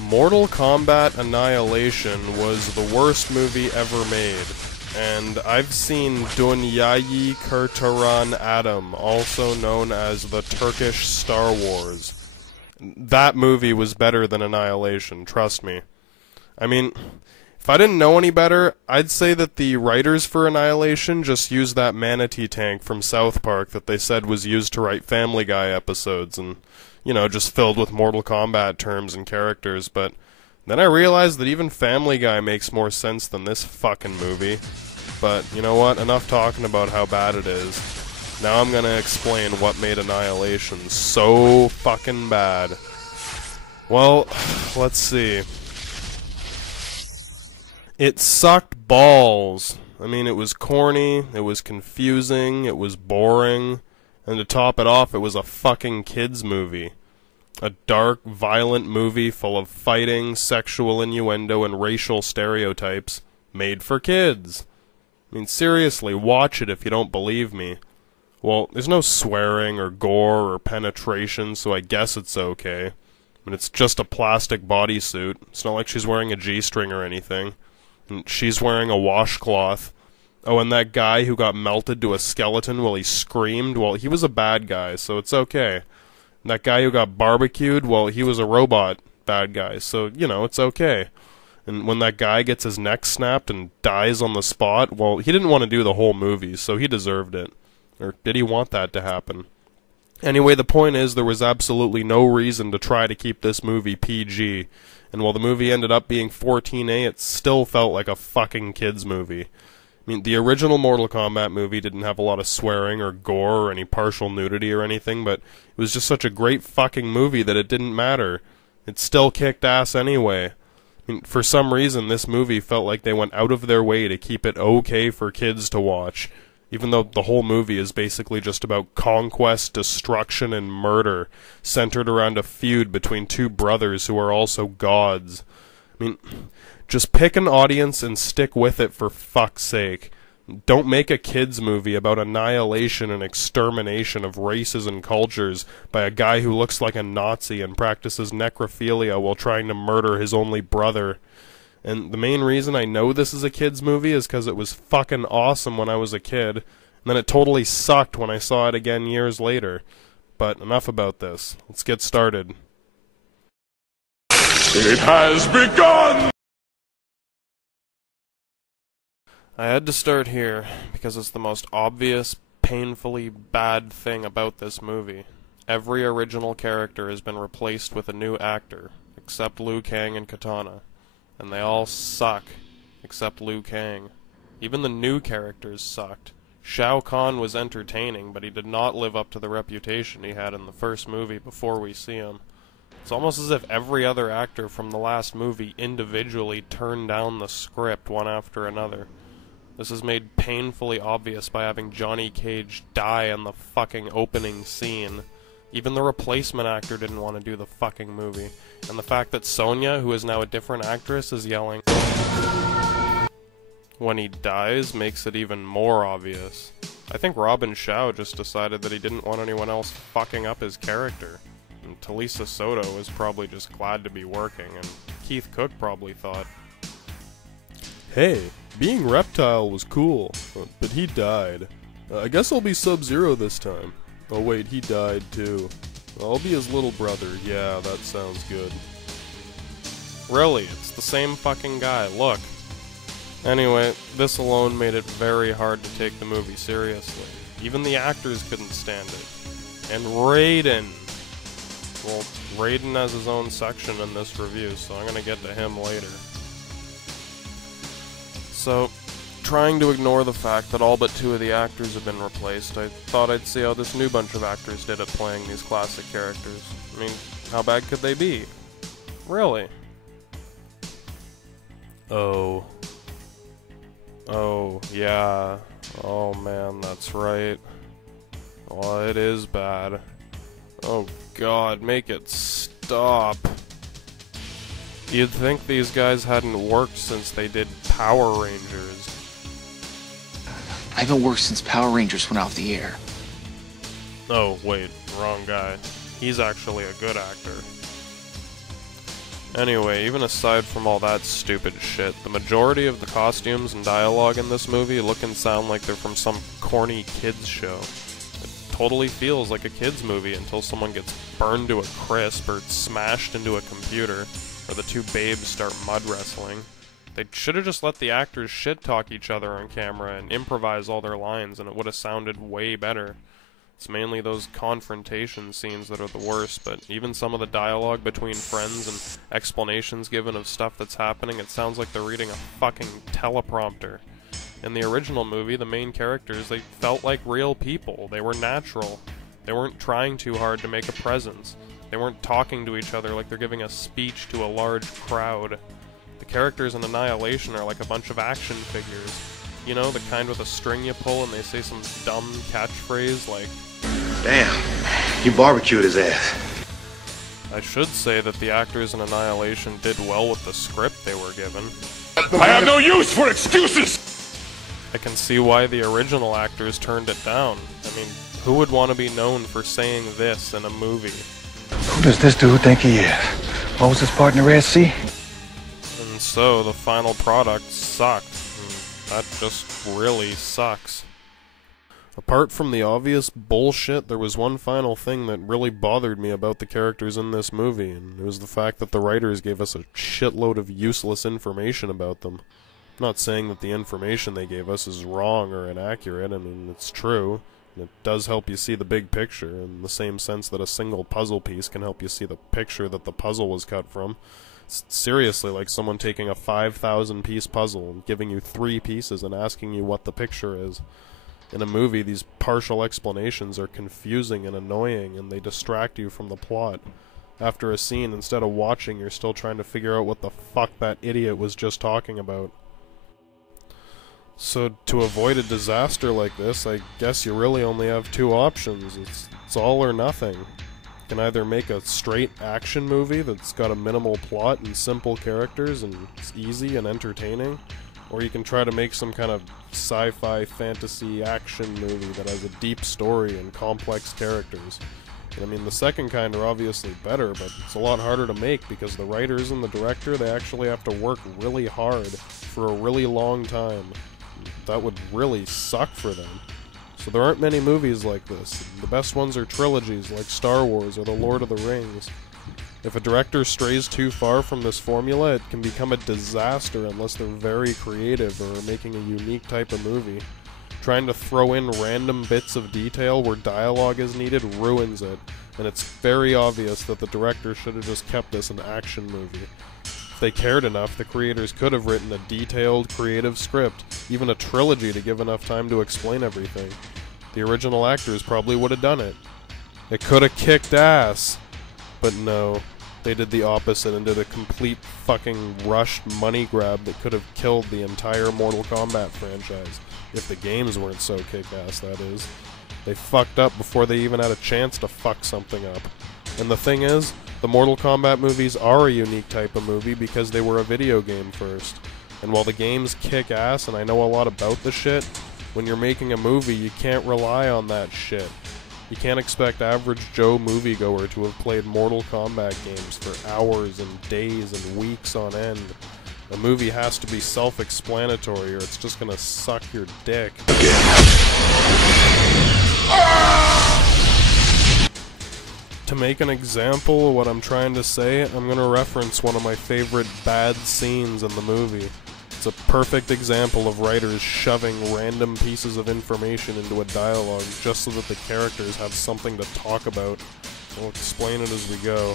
Mortal Kombat Annihilation was the worst movie ever made, and I've seen Dunyayi Kurtaran Adam, also known as the Turkish Star Wars. That movie was better than Annihilation, trust me. I mean, if I didn't know any better, I'd say that the writers for Annihilation just used that manatee tank from South Park that they said was used to write Family Guy episodes, and, you know, just filled with Mortal Kombat terms and characters, but then I realized that even Family Guy makes more sense than this fucking movie. But, you know what, enough talking about how bad it is. Now I'm gonna explain what made Annihilation so fucking bad. Well, let's see. It sucked balls. I mean, it was corny, it was confusing, it was boring, and to top it off, it was a fucking kids movie. A dark, violent movie full of fighting, sexual innuendo, and racial stereotypes made for kids. I mean, seriously, watch it if you don't believe me. Well, there's no swearing or gore or penetration, so I guess it's okay. I mean, it's just a plastic bodysuit. It's not like she's wearing a G-string or anything. And she's wearing a washcloth. Oh, and that guy who got melted to a skeleton while he screamed, well, he was a bad guy, so it's okay. And that guy who got barbecued, well, he was a robot bad guy, so, you know, it's okay. And when that guy gets his neck snapped and dies on the spot, well, he didn't want to do the whole movie, so he deserved it. Or did he want that to happen? Anyway, the point is there was absolutely no reason to try to keep this movie PG. And while the movie ended up being 14A, it still felt like a fucking kids movie. I mean, the original Mortal Kombat movie didn't have a lot of swearing or gore or any partial nudity or anything, but it was just such a great fucking movie that it didn't matter. It still kicked ass anyway. I mean, for some reason, this movie felt like they went out of their way to keep it okay for kids to watch, even though the whole movie is basically just about conquest, destruction, and murder, centered around a feud between two brothers who are also gods. I mean, just pick an audience and stick with it for fuck's sake. Don't make a kids movie about annihilation and extermination of races and cultures by a guy who looks like a Nazi and practices necrophilia while trying to murder his only brother. And the main reason I know this is a kids movie is because it was fucking awesome when I was a kid, and then it totally sucked when I saw it again years later. But enough about this. Let's get started. It has begun! I had to start here because it's the most obvious, painfully bad thing about this movie. Every original character has been replaced with a new actor, except Liu Kang and Katana. And they all suck, except Liu Kang. Even the new characters sucked. Shao Kahn was entertaining, but he did not live up to the reputation he had in the first movie before we see him. It's almost as if every other actor from the last movie individually turned down the script one after another. This is made painfully obvious by having Johnny Cage die in the fucking opening scene. Even the replacement actor didn't want to do the fucking movie. And the fact that Sonya, who is now a different actress, is yelling when he dies makes it even more obvious. I think Robin Shao just decided that he didn't want anyone else fucking up his character. And Talisa Soto was probably just glad to be working, and Keith Cook probably thought, hey, being Reptile was cool, but he died. I guess I'll be Sub-Zero this time. Oh wait, he died too. I'll be his little brother. Yeah, that sounds good. Really, it's the same fucking guy, look. Anyway, this alone made it very hard to take the movie seriously. Even the actors couldn't stand it. And Rayden. Well, Rayden has his own section in this review, so I'm gonna get to him later. So, trying to ignore the fact that all but two of the actors have been replaced, I thought I'd see how this new bunch of actors did at playing these classic characters. I mean, how bad could they be? Really? Oh, yeah. Oh man, that's right. Well, it is bad. Oh god, make it stop. You'd think these guys hadn't worked since they did Power Rangers. I haven't worked since Power Rangers went off the air. Oh, wait, wrong guy. He's actually a good actor. Anyway, even aside from all that stupid shit, the majority of the costumes and dialogue in this movie look and sound like they're from some corny kids show. It totally feels like a kids movie until someone gets burned to a crisp or smashed into a computer, or the two babes start mud wrestling. They should have just let the actors shit-talk each other on camera and improvise all their lines, and it would have sounded way better. It's mainly those confrontation scenes that are the worst, but even some of the dialogue between friends and explanations given of stuff that's happening, it sounds like they're reading a fucking teleprompter. In the original movie, the main characters, they felt like real people. They were natural. They weren't trying too hard to make a presence. They weren't talking to each other like they're giving a speech to a large crowd. The characters in Annihilation are like a bunch of action figures. You know, the kind with a string you pull and they say some dumb catchphrase like, "Damn, you barbecued his ass." I should say that the actors in Annihilation did well with the script they were given. I have no use for excuses! I can see why the original actors turned it down. I mean, who would want to be known for saying this in a movie? Who does this dude think he is? Moses' part in the Red Sea? And so, the final product sucked. That just really sucks. Apart from the obvious bullshit, there was one final thing that really bothered me about the characters in this movie, and it was the fact that the writers gave us a shitload of useless information about them. I'm not saying that the information they gave us is wrong or inaccurate. I mean, it's true, and it does help you see the big picture, in the same sense that a single puzzle piece can help you see the picture that the puzzle was cut from. It's seriously like someone taking a 5,000-piece puzzle and giving you 3 pieces and asking you what the picture is. In a movie, these partial explanations are confusing and annoying, and they distract you from the plot. After a scene, instead of watching, you're still trying to figure out what the fuck that idiot was just talking about. So, to avoid a disaster like this, I guess you really only have 2 options. It's all or nothing. You can either make a straight action movie that's got a minimal plot and simple characters and it's easy and entertaining, or you can try to make some kind of sci-fi fantasy action movie that has a deep story and complex characters. And I mean, the second kind are obviously better, but it's a lot harder to make because the writers and the director, they actually have to work really hard for a really long time. That would really suck for them. So there aren't many movies like this. The best ones are trilogies like Star Wars or The Lord of the Rings. If a director strays too far from this formula, it can become a disaster unless they're very creative or making a unique type of movie. Trying to throw in random bits of detail where dialogue is needed ruins it, and it's very obvious that the director should have just kept this an action movie. If they cared enough, the creators could have written a detailed, creative script, even a trilogy to give enough time to explain everything. The original actors probably would have done it. It could have kicked ass. But no, they did the opposite and did a complete fucking rushed money grab that could have killed the entire Mortal Kombat franchise. If the games weren't so kick-ass, that is. They fucked up before they even had a chance to fuck something up. And the thing is, the Mortal Kombat movies are a unique type of movie because they were a video game first. And while the games kick ass, and I know a lot about the shit, when you're making a movie, you can't rely on that shit. You can't expect average Joe moviegoer to have played Mortal Kombat games for hours and days and weeks on end. A movie has to be self-explanatory or it's just gonna suck your dick. To make an example of what I'm trying to say, I'm gonna reference one of my favorite bad scenes in the movie. It's a perfect example of writers shoving random pieces of information into a dialogue just so that the characters have something to talk about. I'll explain it as we go.